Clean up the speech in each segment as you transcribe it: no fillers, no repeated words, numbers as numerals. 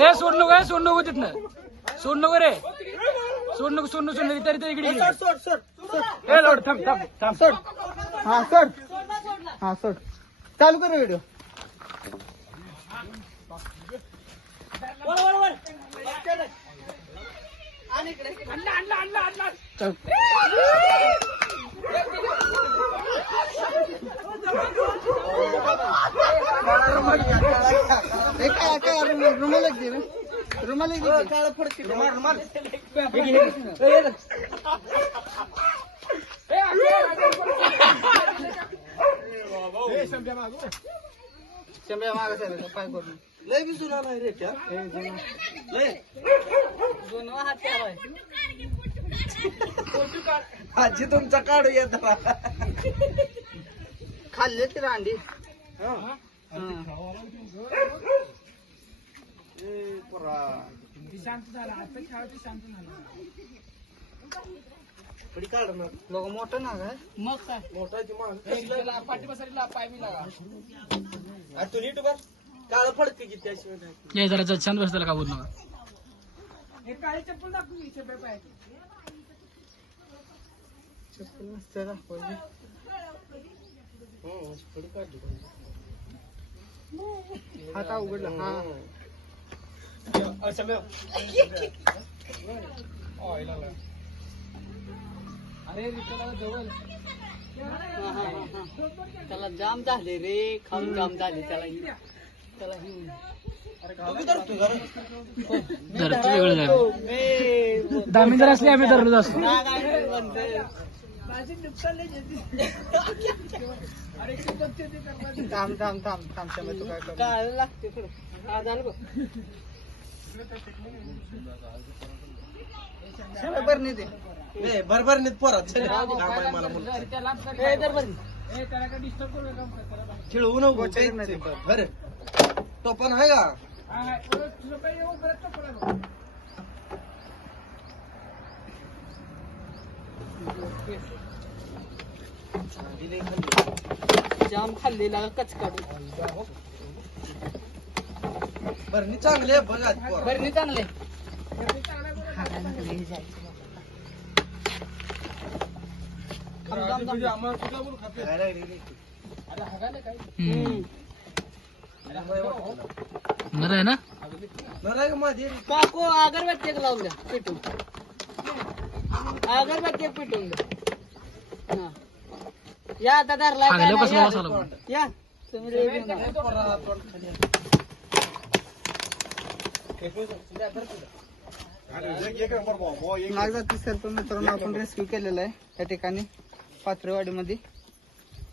ए सोड नको तिथनं सोड नको रे सोड नको तरी इकडे ए लोड थांब सोड. हा सोड चालू कर व्हिडिओ. रुमाल काळ फडकी रुमाल शंभ्या माग पाय करून लय बी जुना नाही रे त्या लय जुना हात आजी तुमचा काढू येत खाल्ले ती रांडी लोक मोठं ना काय मग काय मोठा पाठी बसायला पाय बी लागा तू नीट बर काळ पडते की त्याशिवाय जरा छान बसताना का बोल नका चप्पल नसते दाखवायची हात उघडला हा अरे जवळ त्याला जाम झाले रे खाऊन जाम झाले त्याला दामी जर असले आम्ही धरलो असतो थांब तू काय लागते बरं दे बरोबर नाही पोरात खेळवू नको बरं तो पण आहे का जाम खाल्लेला कचकाड बरणी चांगले बघा बरणी चांगले बरं ना काकू अगरबत्ती लावून द्या पेटून अगरबत्ती पेटून द्या या आता धरला या नागजाती सर्प मित्रांनो आपण रेस्क्यू केलेला आहे त्या ठिकाणी पात्रेवाडीमध्ये.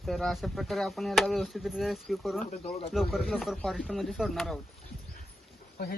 तर अशा प्रकारे आपण याला व्यवस्थित रेस्क्यू करून लवकरात लवकर फॉरेस्ट मध्ये सोडणार आहोत.